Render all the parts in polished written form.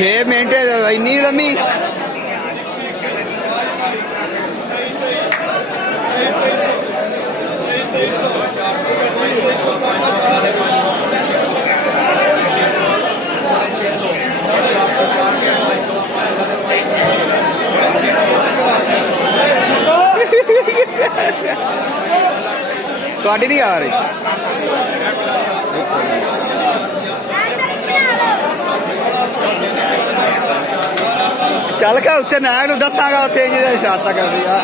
6 minute ਇੰਨੀ ਲੰਮੀ। ਤੁਹਾਡੀ ਨਹੀਂ ਆ ਰਹੀ। ਚੱਲ ਕੇ ਉੱਥੇ ਨਾ ਇਹਨੂੰ ਦੱਸਾਂਗਾ ਉੱਥੇ ਜਿਹੜੇ ਸ਼ਰਾਰਤਾਂ ਕਰਦੀ ਆ।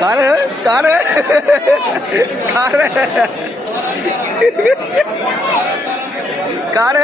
ਕਰ ਕਰ ਕਰ ਕਰ